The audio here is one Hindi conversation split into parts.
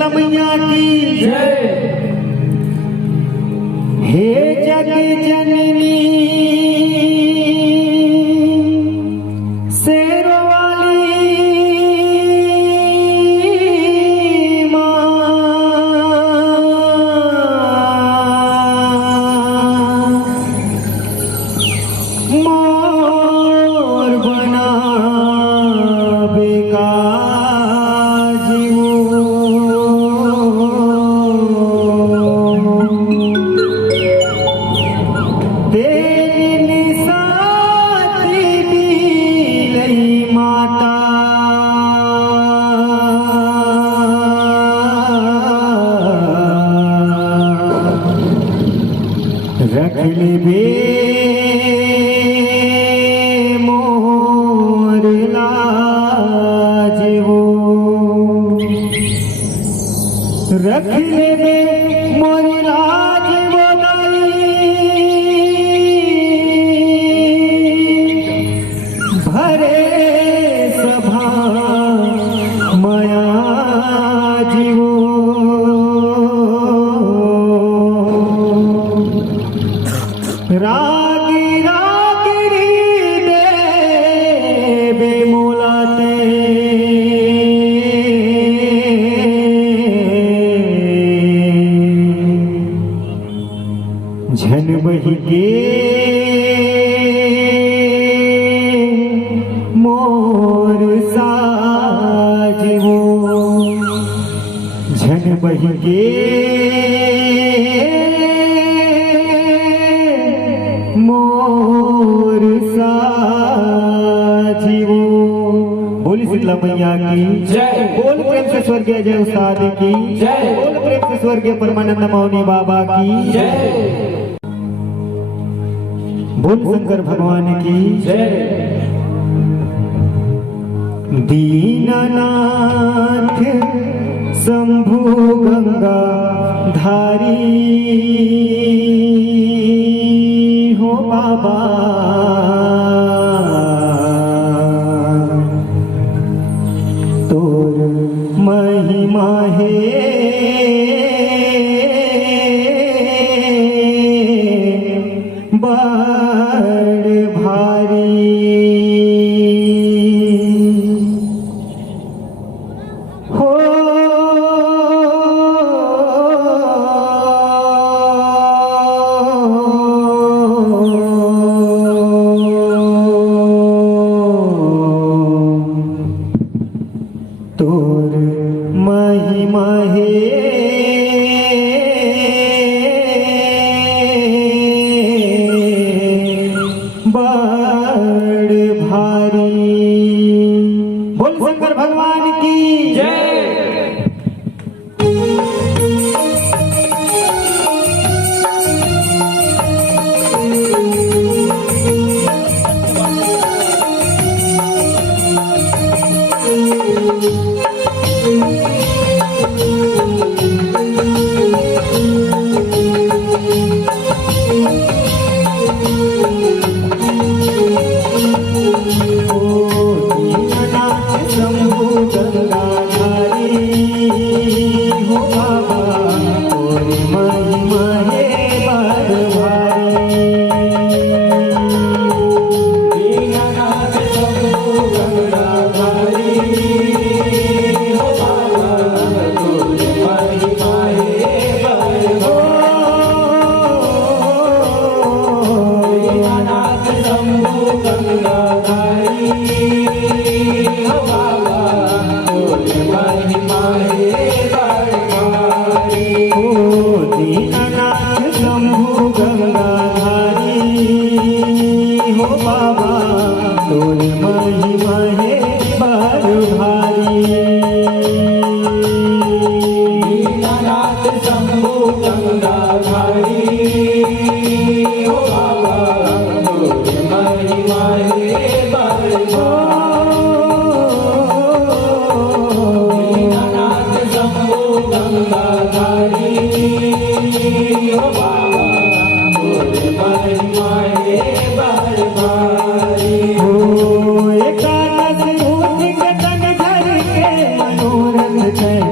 शीतला मैया की जय। हे जग जननी शेरों वाली माँ, मोर बना रख ले बे मोर लाज वो, रख ले बे मोर लाज वो भरे सभा माया जीवो। रागी रागिरी देवे मोलाते झन बही के मोर साजवो, झन बही के मोर साजीवो। बोली शीतला मैया की जय। बोल प्रेम से स्वर्गीय जय उस्ताद की जय। बोल प्रेम से स्वर्गीय परमानंद मौनी बाबा की जय। बोल शंकर भगवान की जय। दीनानाथ शंभु गंगा धारी हो बाबा, तोर महिमा है बड़ भारी। हो तोर महिमा है बड़ भारी। बोल शंकर भगवान की जय।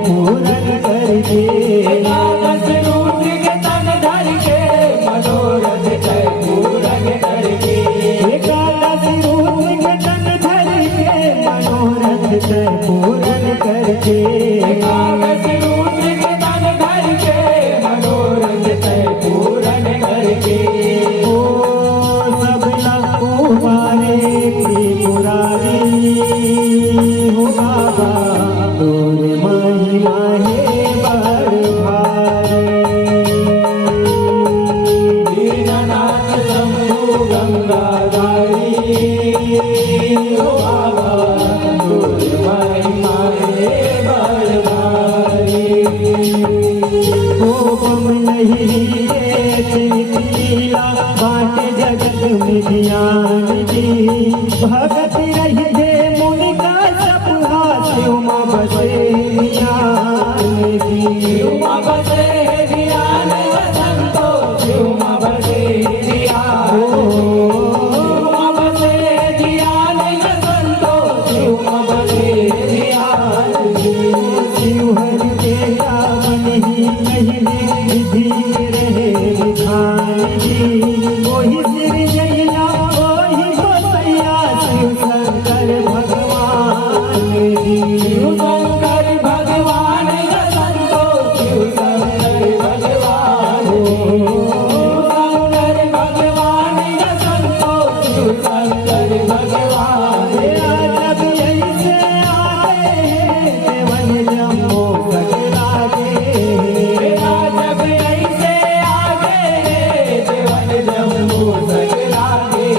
पूरन के एकादश रुद्र के तन धर के मनोरथ जय पूरन करके एकादश रुद्र के तन धर के मनोरथ जय पूरन करके एकादश रुद्र के तन धर के मनोरथ जय पूरन करके ओ सब कुमारे त्रिपुरारी हो बाबा तोर महिमा है बड़ भारी दीननाथ शंभु गंगाधारी हो बाबा तोर महिमा है बड़ भारी कोपम नहीं चिंतिला बाटे जगत में ज्ञान जी भगत रही है मुनि का सब हाथ उमा बसे ज्ञान जी उमा बसे ध्यान संतो उमा बसे ध्यान उमा बसे ध्यान संतो उमा बसे ध्यान शिवहर के रावण ही नहीं विधि रहे विधान जी वही सिर जैया वही गोसैया शिव शंकर भगवान जी शिव शंकर भगवान संतो शिव शंकर भगवान शिव शंकर भगवान संतो शिव शंकर भगवान जब ऐसे आए देवन जम्मो सकलागे जब ऐसे आगे देवन जम्मू सकलागे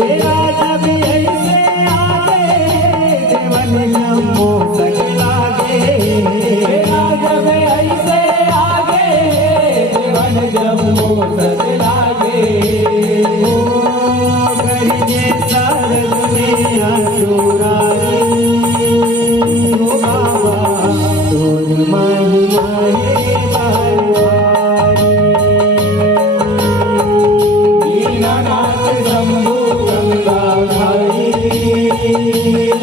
जब ऐसे आए देवन जम्मो सकलागे जब ऐसे आगे देवन जम्मू सकलागे करिए सरद में चोरारी हो बाबा तोर महिमा है दीननाथ शंभु गंगाधारी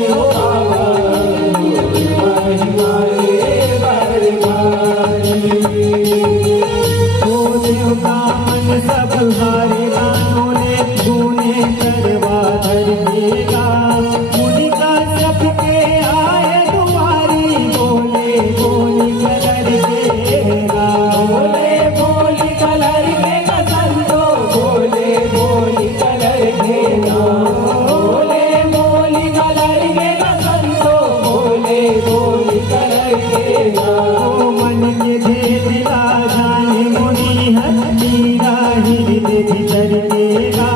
हो बाबा तोर महिमा है बड़ भारी ओ देवता मन सब हारे दानों ने तूने करवा धर देगा मुनि का सबके आए दुआरी बोले बोली कलर देगा बोले बोली कलर के संतो बोले बोली कलर के बोले बोली कलर के संतो बोले बोली कलर के ओ मन के भेदिला जाने मुनि हस्ती हृदय भीतर देगा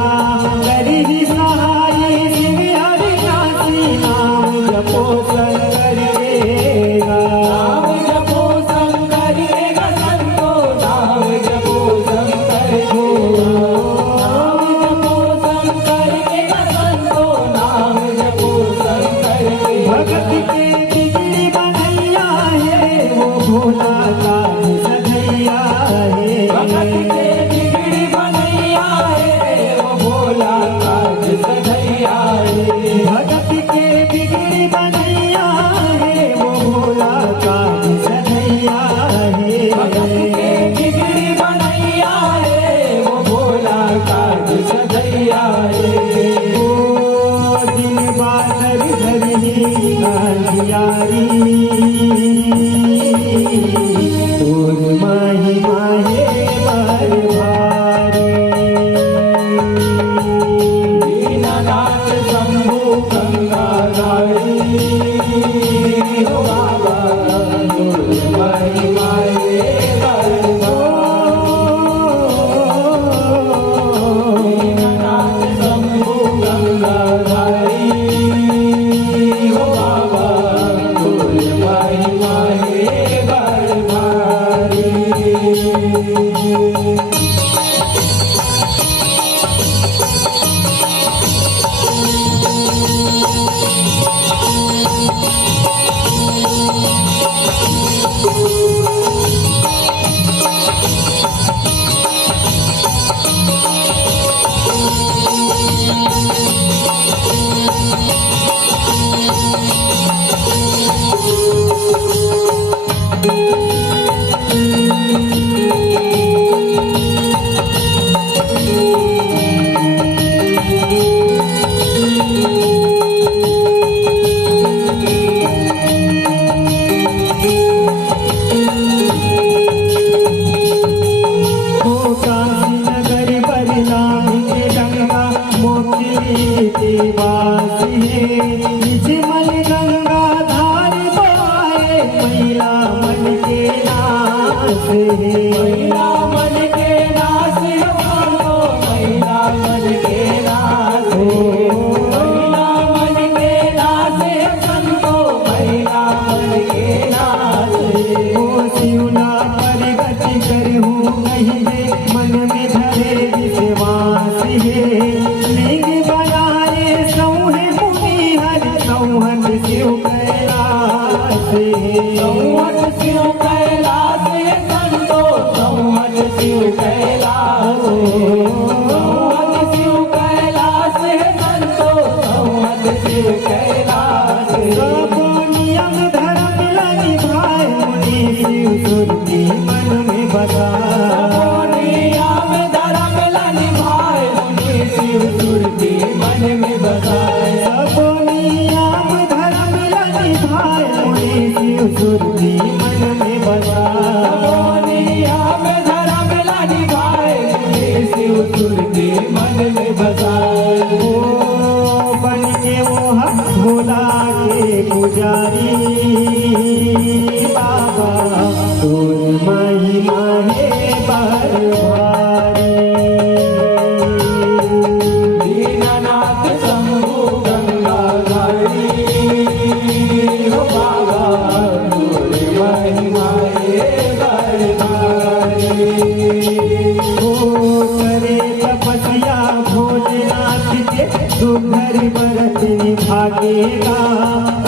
करी सहाय शिव हरि काशी नाम जपो शंकर देगा नाम जपो शंकर के संतो नाम जपो शंकर को नाम जपो शंकर के संतो नाम जपो शंकर के भगत के बिगड़ी बनैया है वो भोला का सधैया भगत है के बिगड़ी बनैया है वो भोला काज सधैया है भगत के बिगड़ी बनैया है वो भोला का सधैया भगत है के बिगड़ी बनैया है वो भोला काज सधैया है ओ दिन बादल धरनी गाजियारी तोर महिमा है बड़ भारी दीननाथ शंभु गंगाधारी हो बाबा तोर महिमा है बड़ भारी दीननाथ शंभु गंगाधारी हो बाबा तोर महिमा है बड़ भारी निर्मल गंगा धार बहाए मैया मन के नाथ मैया मन के नाथ हो, मैया मन के नाथ मैया मन के नाथ संतो, मैया मन के नाथ ओ शिवना परगति करहूँ कहीं दे मन में धरे विश्वास है लिंग बनाए सौहे मुनि हर सौहत शिव कैलाश संवत शिव कैलाश संतो, संवत शिव कैलाश संवत शिव कैलाश संतो, संवत शिव कैलाश सबो नियम धर्म निभाए मुनि शिव सुरती मन में बसा नियम धर्म निभाए मुनि शिव सुरती मन में बसाए सबो नियम धर्म निभाए मुनि शिव सुरती मन में बसा नियम धर्म निभाए मुनि शिव सुरती मन में बसाए ओ बन के वो हम भोला के पुजारी बाबा तोर महिमा है बरवारी दीननाथ शंभु गंगाधारी हो बाबा तोरे महिमा हे बरधारी ओ करे तपस्या भोजनाथ के सुघर व्रत निभागेगा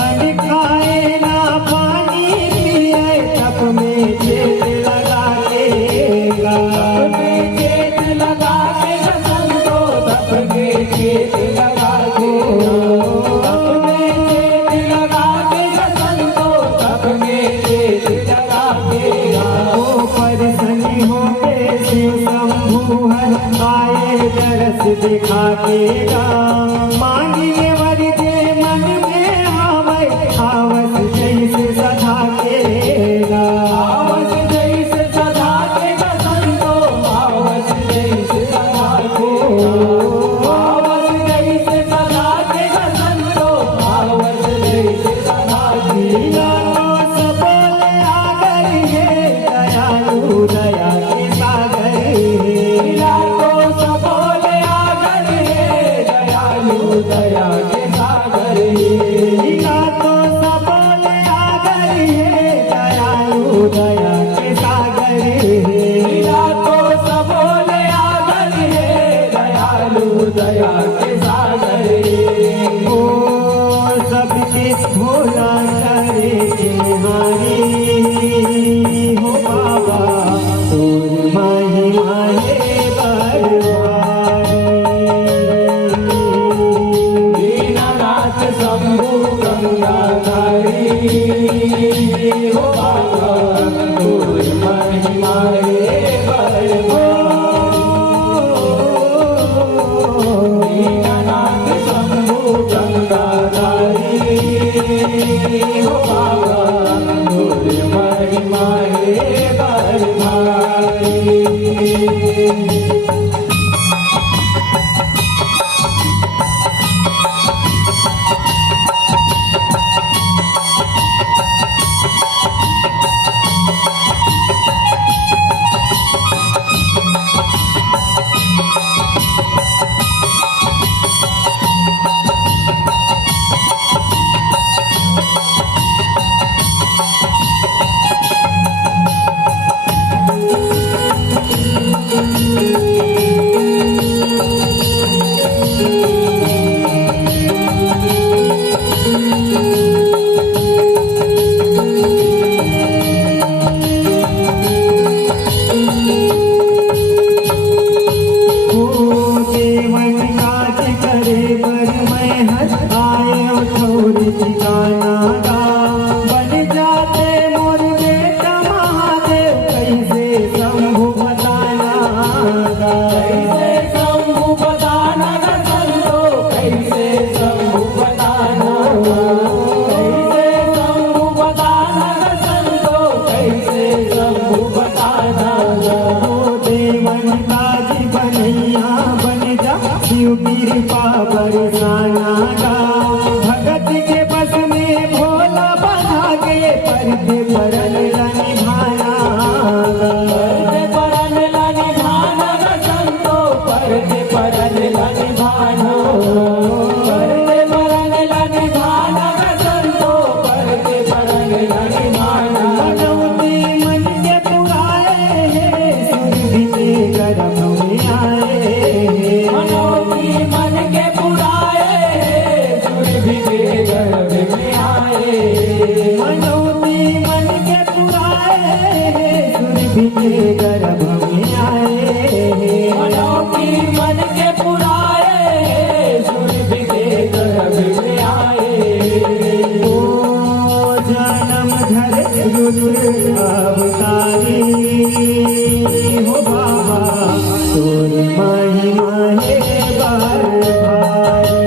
अन्न खाए ना पानी पिए तप में चेत लगाएगा अपने खेत लगा के संतो, अपने खेत लगा के अपने खेत लगा के संतो, अपने खेत लगा के ओ परसनी हो के शिव शंभु हर आए दरस दिखाएगा मांगिए वर जे मन में आवे आवस जैसे सदा केगा आवस जैसे सदा के संतो, आवस जैसे सदा के आवस जैसे सदा के संतो, आवस जैसे सदा के लीला तो सबोले आगर है दयालु दया के सागर लीला तो सबोले आगर है, दयालु दया के सागर लीला तो सबोले आगर है दयालु दया के सागर लीला तो सबोले आगर है, दयालु दया के सागर ओ सबके भोला करे के हारी हो बाबा तोर महिमा है बरवारी दीननाथ शंभु गंगाधारी हो बाबा तोर महिमा हे बरधारी दीननाथ शंभु गंगाधारी हो बाबा तोर महिमा हे बरधारी सुरभि के गर्भ में आए, मनोकी मन के पुराए सुरभि के गर्भ में आए। ओ जन्म धर रुद्र अवतारी हो बाबा, तोर महिमा है बार भारी।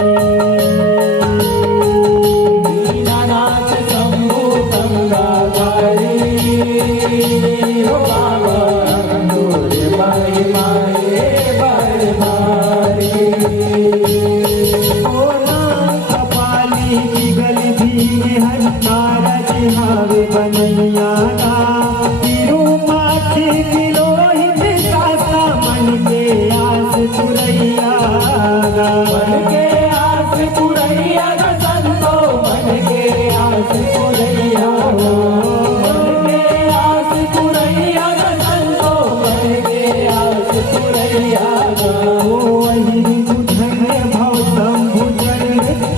दीनानाथ शंभु गंगाधारी हो बाबा, तोर महिमा है बार भारी। ओ नाम कपाली की गली भी हर नारज हावे बनैया का, तिरुमाछी की लोहित सासा मन के आस पुरैया गा। मन के आस पुरैया गा संतो, मन के आस पुरैया गा। मन के आस पुरैया गा संतो, मन के आस पुरैया गा। ओ अहिरी बुझन भव शंभु जन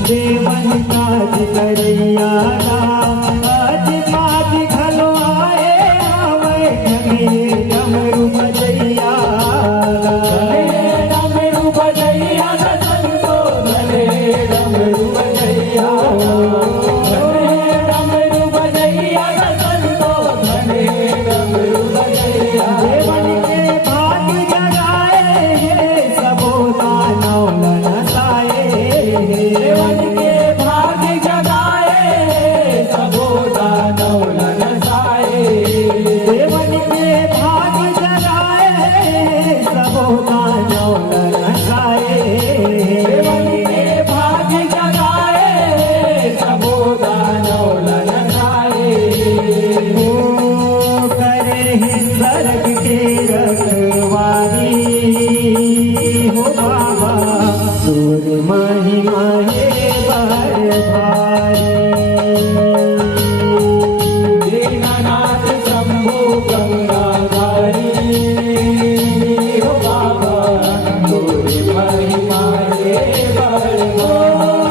देवन काज करैया गा। आज माज घलो आए आवे घने डमरू बजैया गा। धने डमरू बजैया गा संतो, धने डमरू बजैया गा। धने डमरू बजैया गा संतो, धने डमरू बजैया गा। देवन के भाग जगाए सबो दानव नसाए। देवन के भाग जगाए सबो दानव नसाए। देवन के भाग जगाए सबो दानव नसाए। देवन के भाग जगाए सबो दानव नसाए। ओ करे हैं स्वर्ग के रखवारी हो बाबा, तोर महिमा है बार भारी। दीनानाथ शंभु गंगाधारी हो बाबा, तोरी महिमा है बार भारी।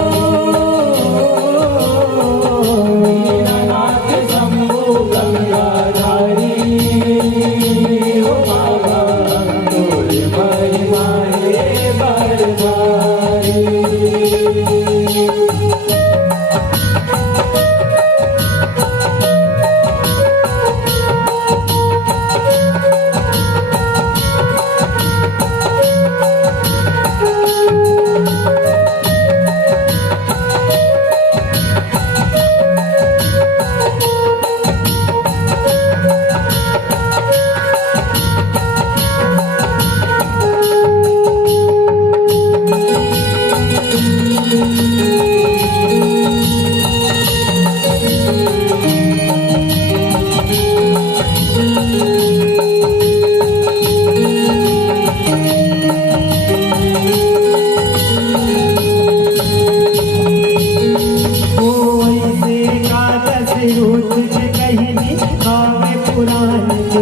दीनानाथ शंभु गंगाधारी हो बाबा, तोरी महिमा है बार भारी।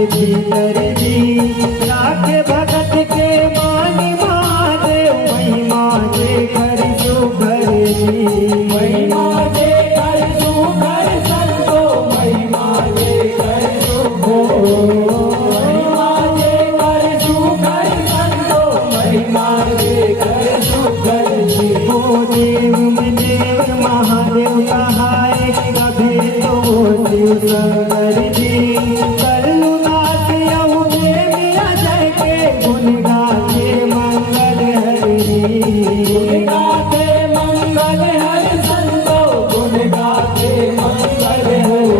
भीतर जी राखे भगत के मान महादेव महिमा जे कर सुभर जी। महिमा जे कर सुभर संतो, महिमा जे कर सुभर। महिमा जे कर सुभर संतो, महिमा जे कर सुभर जी। ओ देव में देव महादेव कहाए कभी तो शिव शंकर जी। करुणास यहु देव अजय के गुण गाते मंगल हरि। गुण गाते मंगल हरि संतो, गुण गाते मंगल हरि।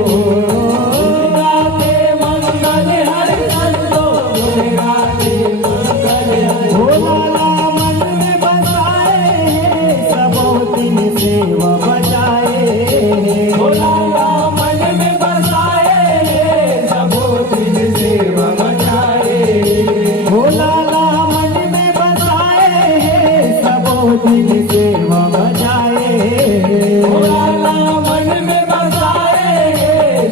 गुण गाते मंगल हरि संतो, गुण गाते मंगल हरि। भोला मन में बसाए सबो दिन सेवा बजाए। भोला मन में बसाए सबो दिन सेवा बजाए। भोला मन में बसाए सबो दिन सेवा बजाए। भोला मन में बसाए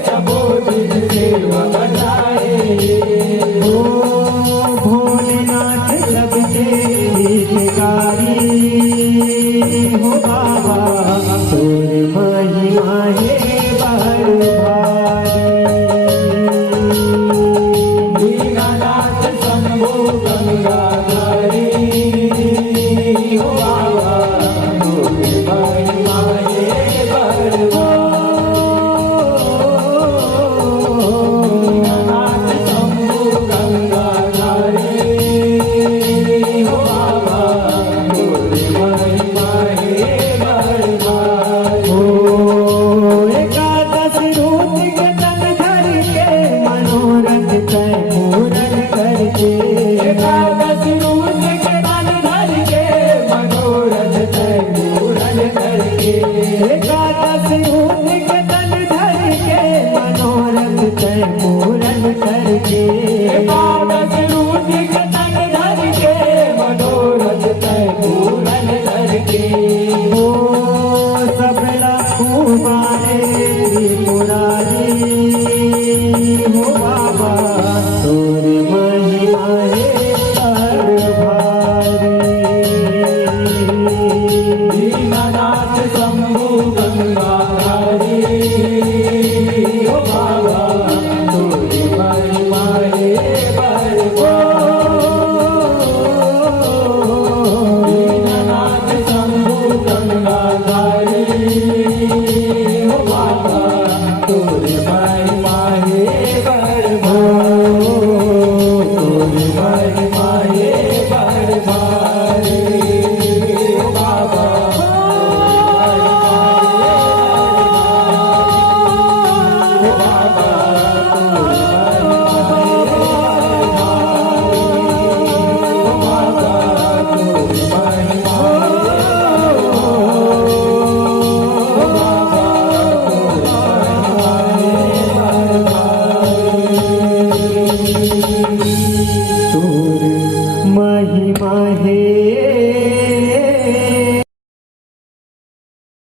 सबो दिन सेवा बजाए। ओ भोलेनाथ सबके हितकारी हो बाबा, तोर महिमा है बड़ भारी। है त्रिपुरारी हो बाबा तोर महिमा है सर्वभारी दीननाथ शंभु गंगाधारी ओ बाबा तोरी महिमा है दीननाथ शंभु गंगाधारी ओ बाबा तोरी महिमा है तोरी महिमा है भारी ओ बाबा तोर महिमा